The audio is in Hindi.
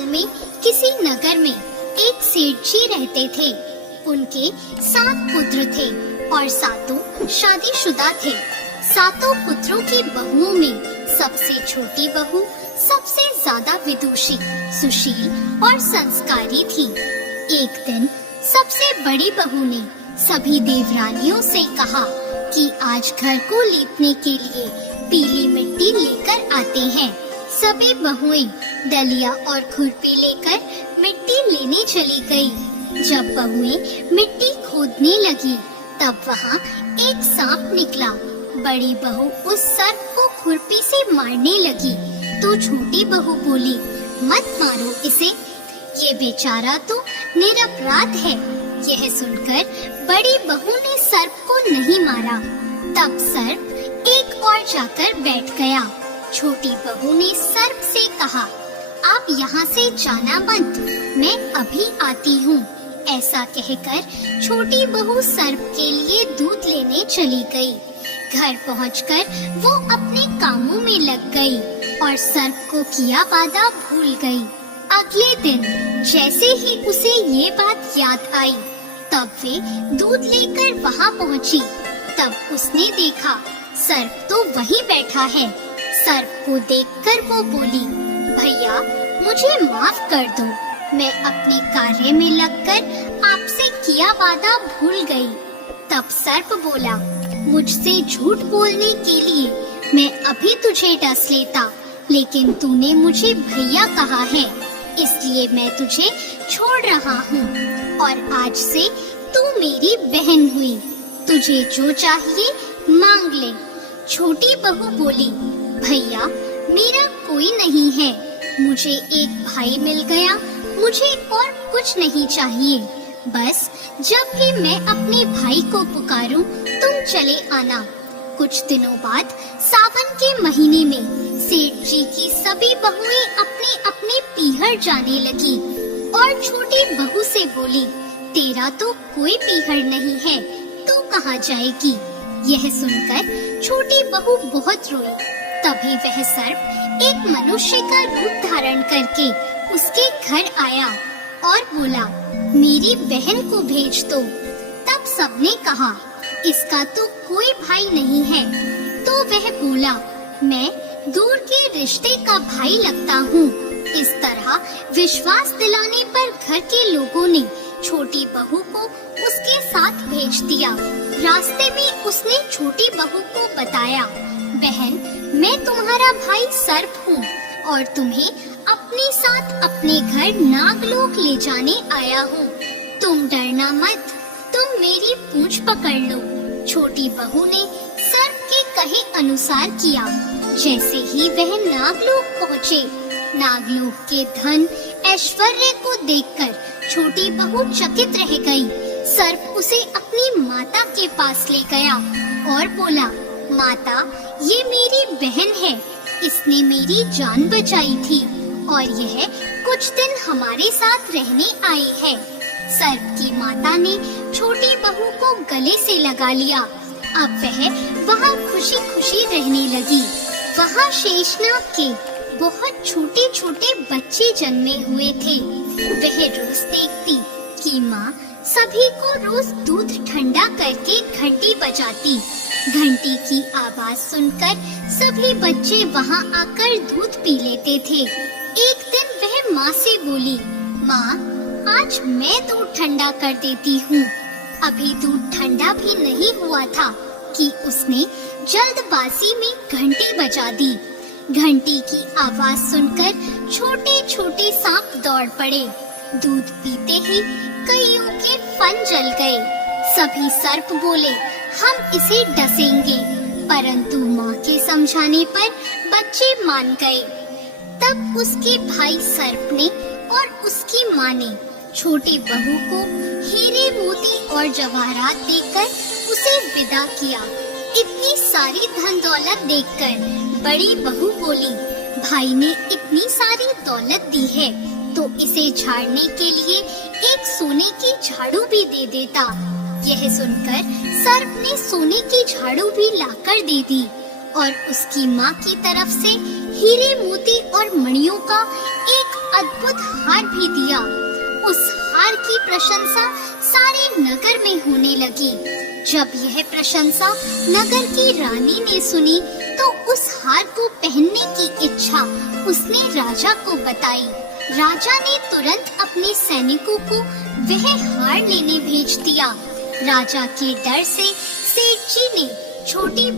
काल में किसी नगर में एक सेठ जी रहते थे। उनके 7 पुत्र थे और सातों शादीशुदा थे। सातों पुत्रों की बहुओं में सबसे छोटी बहू सबसे ज्यादा विदुषी, सुशील और संस्कारी थी। एक दिन सबसे बड़ी बहू ने सभी देवरानियों से कहा कि आज घर को लीपने के लिए पीली मिट्टी लेकर आते हैं। सभी बहुएं डलिया और खुरपी लेकर मिट्टी लेने चली गई। जब बहुएं मिट्टी खोदने लगी तब वहाँ एक सांप निकला। बड़ी बहू उस सर्प को खुरपी से मारने लगी तो छोटी बहू बोली, मत मारो इसे, ये बेचारा तो निरपराध है। यह सुनकर बड़ी बहू ने सर्प को नहीं मारा। तब सर्प एक और जाकर बैठ गया। छोटी बहू ने सर्प से कहा, आप यहाँ से जाना मत, मैं अभी आती हूँ। ऐसा कहकर छोटी बहू सर्प के लिए दूध लेने चली गई। घर पहुंचकर वो अपने कामों में लग गई और सर्प को किया वादा भूल गई। अगले दिन जैसे ही उसे ये बात याद आई तब वे दूध लेकर वहाँ पहुँची। तब उसने देखा सर्प तो वहीं बैठा है। सर्प को देखकर वो बोली, भैया मुझे माफ कर दो, मैं अपने कार्य में लगकर आपसे किया वादा भूल गई। तब सर्प बोला, मुझसे झूठ बोलने के लिए मैं अभी तुझे डस लेता, लेकिन तूने मुझे भैया कहा है, इसलिए मैं तुझे छोड़ रहा हूँ और आज से तू मेरी बहन हुई। तुझे जो चाहिए मांग ले। छोटी बहू बोली, भैया मेरा कोई नहीं है, मुझे एक भाई मिल गया, मुझे और कुछ नहीं चाहिए। बस जब भी मैं अपने भाई को पुकारूं तुम चले आना। कुछ दिनों बाद सावन के महीने में सेठ जी की सभी बहुएं अपने अपने पीहर जाने लगी और छोटी बहू से बोली, तेरा तो कोई पीहर नहीं है, तू कहाँ जाएगी? यह सुनकर छोटी बहू बहुत रोई। तभी वह सर्प एक मनुष्य का रूप धारण करके उसके घर आया और बोला, मेरी बहन को भेज दो। तब सबने कहा, इसका तो कोई भाई नहीं है। तो वह बोला, मैं दूर के रिश्ते का भाई लगता हूँ। इस तरह विश्वास दिलाने पर घर के लोगों ने छोटी बहू को उसके साथ भेज दिया। रास्ते में उसने छोटी बहू को बताया, बहन मैं तुम्हारा भाई सर्प हूँ और तुम्हें अपने साथ अपने घर नागलोक ले जाने आया हूँ। तुम डरना मत, तुम मेरी पूंछ पकड़ लो। छोटी बहू ने सर्प के कहे अनुसार किया। जैसे ही वह नागलोक पहुँचे, नागलोक के धन ऐश्वर्य को देखकर छोटी बहू चकित रह गई। सर्प उसे अपनी माता के पास ले गया और बोला, माता ये मेरी बहन है, इसने मेरी जान बचाई थी और यह कुछ दिन हमारे साथ रहने आई है। सर्प की माता ने छोटी बहू को गले से लगा लिया। अब वह वहाँ खुशी खुशी रहने लगी। वहाँ शेषनाग के बहुत छोटे छोटे बच्चे जन्मे हुए थे। वह रोज देखती कि माँ सभी को रोज दूध ठंडा करके घंटी बजाती। घंटी की आवाज सुनकर सभी बच्चे वहाँ आकर दूध पी लेते थे। एक दिन वह माँ से बोली, माँ आज मैं दूध ठंडा कर देती हूँ। अभी दूध ठंडा भी नहीं हुआ था कि उसने जल्दबाजी में घंटी बजा दी। घंटी की आवाज सुनकर छोटे छोटे सांप दौड़ पड़े। दूध पीते ही कईयों के फन जल गए। सभी सर्प बोले, हम इसे डसेंगे, परंतु माँ के समझाने पर बच्चे मान गए। तब उसके भाई सर्प ने और उसकी माँ ने छोटी बहू को हीरे मोती और जवाहरात देकर उसे विदा किया। इतनी सारी धन दौलत देखकर बड़ी बहू बोली, भाई ने इतनी सारी दौलत दी है तो इसे झाड़ने के लिए एक सोने की झाड़ू भी दे देता। यह सुनकर सर्प ने सोने की झाड़ू भी लाकर दे दी और उसकी माँ की तरफ से हीरे मोती और मणियों का एक अद्भुत हार भी दिया। उस हार की प्रशंसा सारे नगर में होने लगी। जब यह प्रशंसा नगर की रानी ने सुनी तो उस हार को पहनने की इच्छा उसने राजा को बताई। राजा ने तुरंत अपने सैनिकों को वह हार लेने भेज दिया। राजा के डर से सेठ जी ने छोटी